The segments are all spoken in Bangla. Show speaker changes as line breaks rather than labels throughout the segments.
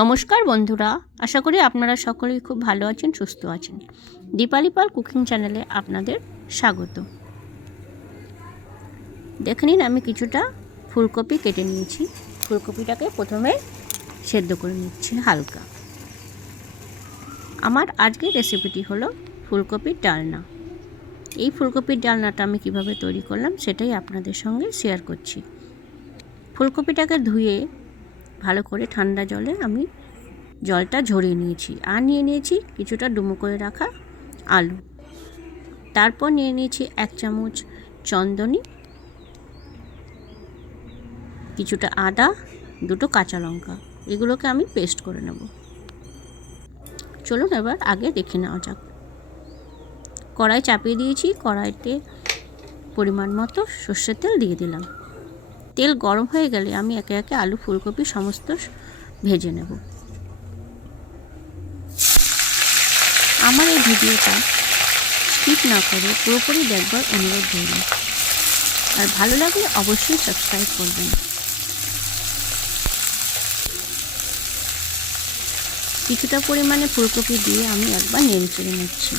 নমস্কার বন্ধুরা, আশা করি আপনারা সকলেই খুব ভালো আছেন, সুস্থ আছেন। দীপালি পাল কুকিং চ্যানেলে আপনাদের স্বাগত। দেখে নিন, আমি কিছুটা ফুলকপি কেটে নিয়েছি। ফুলকপিটাকে প্রথমে সেদ্ধ করে নিচ্ছি হালকা। আমার আজকের রেসিপিটি হলো ফুলকপির ডালনা। এই ফুলকপির ডালনাটা আমি কীভাবে তৈরি করলাম, সেটাই আপনাদের সঙ্গে শেয়ার করছি। ফুলকপিটাকে ধুয়ে ভালো করে ঠান্ডা জলে আমি জলটা ঝরিয়ে নিয়েছি। আর নিয়ে নিয়েছি কিছুটা ডুমো করে রাখা আলু। তারপর নিয়ে নিয়েছি এক চামচ চন্দনী, কিছুটা আদা, দুটো কাঁচা লঙ্কা। এগুলোকে আমি পেস্ট করে নেব। চলুন এবার আগে দেখে নেওয়া যাক। কড়াই চাপিয়ে দিয়েছি, কড়াইতে পরিমাণ মতো সর্ষের তেল দিয়ে দিলাম। তেল গরম হয়ে গেলে আমি একে একে আলু, ফুলকপি সমস্ত ভেজে নেব। আমার এই ভিডিওটা স্কিপ না করে পুরোপুরি দেখবার অনুরোধ রইল। আর ভালো লাগলে অবশ্যই সাবস্ক্রাইব করবেন। কিছুটা পরিমাণে ফুলকপি দিয়ে আমি একবার নেড়ে চেড়ে নিচ্ছি।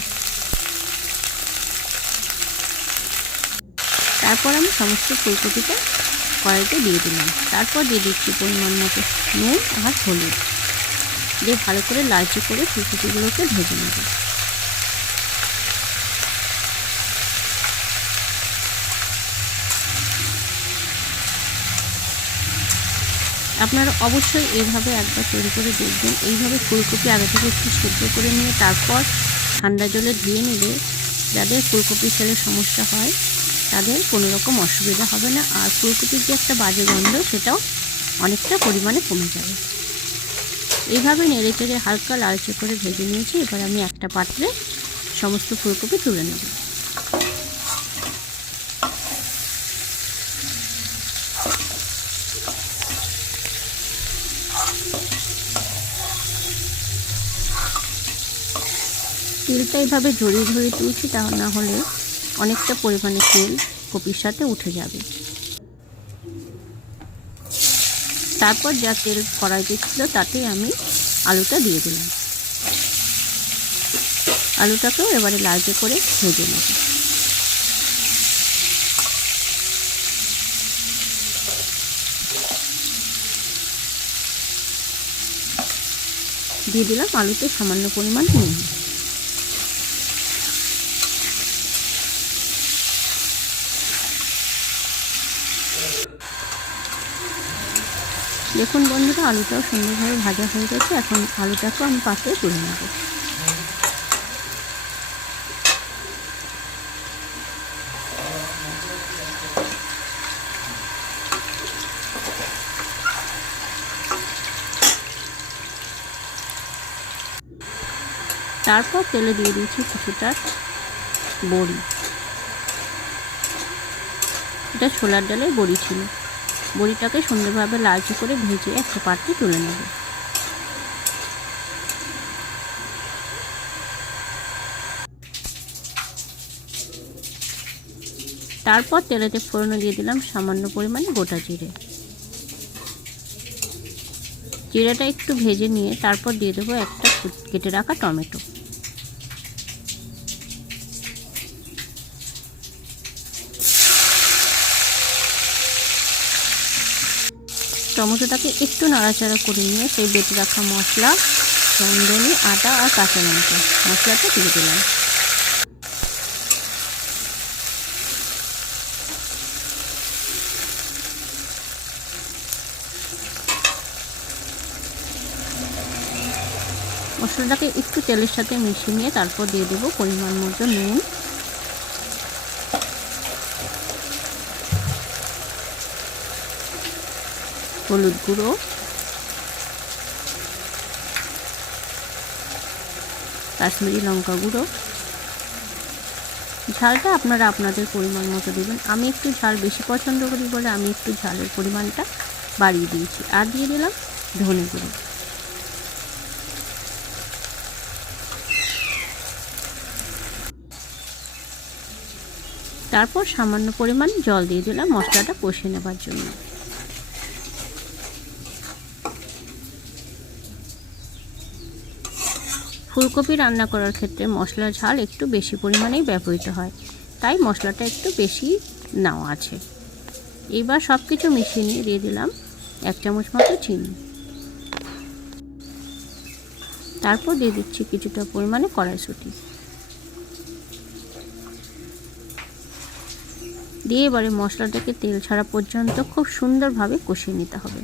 তারপর আমি সমস্ত ফুলকপিটা কড়াইতে দিয়ে দিলাম। তারপর দিয়ে দিচ্ছি পরিমাণ মতো নুন আর হলুদ। দিয়ে ভালো করে লালচে করে ফুলকপিগুলোকে ভেজে নেব। আপনারা অবশ্যই এইভাবে একবার তৈরি করে দেখবেন। এইভাবে ফুলকপি আগে থেকে একটু সেদ্ধ করে নিয়ে তারপর ঠান্ডা জলে ধুয়ে নিলে যাদের ফুলকপি খেলে সমস্যা হয়। তাদের কোনো রকম অসুবিধা হবে না। আর ফুলকপির যে একটা বাজে গন্ধ, সেটাও অনেকটা পরিমাণে কমে যাবে। এইভাবে নেড়ে চেড়ে হালকা লালচে করে ভেজে নিয়েছি। এবার আমি একটা পাত্রে সমস্ত ফুলকপি তুলে নেব। তেলটা এইভাবে ঝরিয়ে ঝরিয়ে তুলছি, তা না হলে অনেকটা পরিমাণে তেল কপির সাথে উঠে যাবে। তারপর যা তেল কড়াইতে ছিল তাতেই আমি আলুটা দিয়ে দিলাম। আলুটাকেও এবারে লালচে করে ভেজে নেব। দিয়ে দিলাম আলুতে সামান্য পরিমাণ নুন। দেখুন বন্ধুরা, আলুটাও সুন্দরভাবে ভাজা হয়ে গেছে। এখন আলুটাকেও আমি পাত্রে তুলে নেব। তারপর তেলে দিয়ে দিয়েছি কিছুটা বড়ি। এটা ছোলার ডালের বড়ি ছিল। বড়িটাকে সুন্দরভাবে লালচে করে ভেজে একটা পাত্রে তুলে নেব। তারপর তেলেতে ফোড়নো দিয়ে দিলাম সামান্য পরিমাণে গোটা জিরে। জিরেটা একটু ভেজে নিয়ে তারপর দিয়ে দেবো একটা কেটে রাখা টমেটো। টমেটোটাকে একটু নাড়াচাড়া করে নিয়ে সেই বেটে রাখা মশলা চন্দনি আটা আর কাঁচা লঙ্কা। মশলাটা দিয়ে দিলাম। মশলাটাকে একটু তেলের সাথে মিশিয়ে নিয়ে তারপর দিয়ে দেবো পরিমাণ মতো নুন। হলুদ গুঁড়ো। কাশ্মীরি লঙ্কা গুঁড়ো। ঝালটা আপনারা আপনাদের পরিমাণ মতো দেবেন। আমি একটু ঝাল বেশি পছন্দ করি বলে আমি একটু ঝালের পরিমাণটা বাড়িয়ে দিয়েছি। আর দিয়ে দিলাম ধনে গুঁড়ো। তারপর সামান্য পরিমাণ জল দিয়ে দিলাম মশলাটা কষে নেবার জন্য। ফুলকপি রান্না করার ক্ষেত্রে মশলার ঝাল একটু বেশি পরিমাণেই ব্যবহৃত হয়। তাই মশলাটা একটু বেশি নেওয়া আছে। এবার সব কিছু মিশিয়ে নিয়ে দিয়ে দিলাম এক চামচ মতো চিনি। তারপর দিয়ে দিচ্ছি কিছুটা পরিমাণে কড়াইশুঁটি। দিয়ে এবারে মশলাটাকে তেল ছাড়া পর্যন্ত খুব সুন্দরভাবে কষিয়ে নিতে হবে।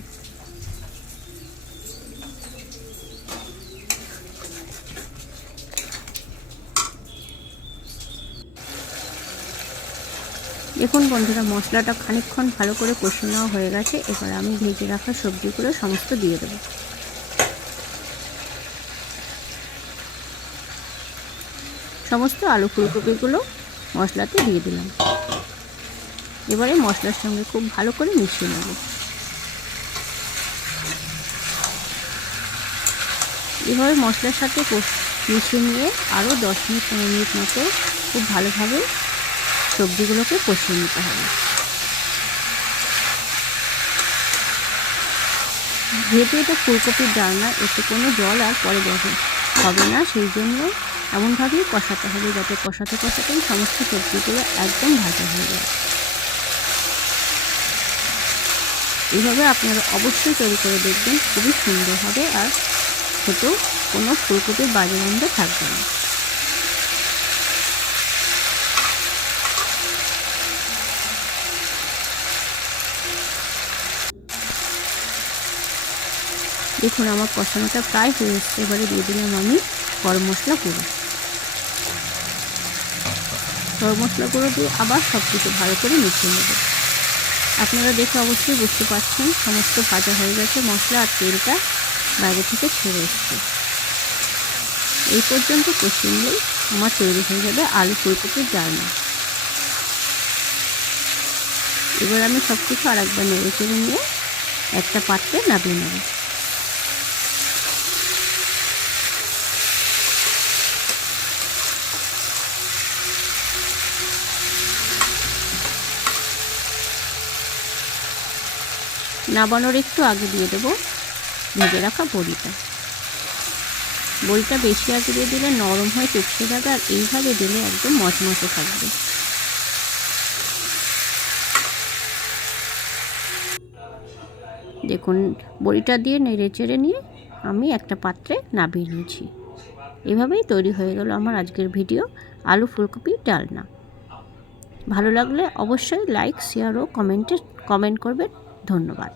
দেখুন বন্ধুরা, মশলাটা খানিকক্ষণ ভালো করে কষে নেওয়া হয়ে গেছে। এবার আমি ভেজে রাখা সবজিগুলো সমস্ত দিয়ে দেবো। সমস্ত আলু ফুলকপিগুলো মশলাতে দিয়ে দিলাম। এবারে মশলার সঙ্গে খুব ভালো করে মিশিয়ে নেব। এভাবে মশলার সাথে মিশিয়ে নিয়ে আরও দশ মিনিট, পনেরো মিনিট মতো খুব ভালোভাবে সবজিগুলোকে কষিয়ে নিতে হবে। যেহেতু এটা ফুলকপির ডালনা এতে কোনো জল আর পরে যাবে হবে না, সেই জন্য এমনভাবেই কষাতে হবে যাতে কষাতে কষাতেই সমস্ত সবজিগুলো একদম ভাজা হয়ে যায়। এইভাবে আপনারা অবশ্যই তৈরি করে দেখবেন, খুবই সুন্দর হবে আর খেতেও কোনো ফুলকপির বাজে গন্ধ থাকবে না। দেখুন আমার কষানোটা প্রায় হয়ে এসছে। এবারে দিয়ে দিলাম আমি গরম মশলা গুঁড়ো। গরম মশলা গুঁড়ো দিয়ে আবার সব কিছু ভালো করে মিশিয়ে নেব। আপনারা দেখে অবশ্যই বুঝতে পারছেন, সমস্ত ভাজা হয়ে গেছে, মশলা আর তেলটা বাইরে থেকে ছেড়ে এসছে। এই পর্যন্ত কষিয়ে আমার তৈরি হয়ে যাবে আলু ফুলকপির ডালনা এবার আমি সব কিছু আর একবার নেড়ে চেড়ে নিয়ে একটা পাত্রে নামিয়ে নেব। নাবানোর একটু আগে দিয়ে দেবো। ভেজে রাখা বড়িটা। বড়িটা বেশি আগে দিয়ে দিলে নরম হয়ে চুপসে যাবে আর এইভাবে দিলে একদম মচমচে থাকবে। দেখুন, বড়িটা দিয়ে নেড়ে চেড়ে নিয়ে আমি একটা পাত্রে নামিয়ে নিয়েছি। এভাবেই তৈরি হয়ে গেল আমার আজকের ভিডিও আলু ফুলকপি ডালনা। ভালো লাগলে অবশ্যই লাইক, শেয়ার ও কমেন্টে, কমেন্ট করবেন। ধন্যবাদ।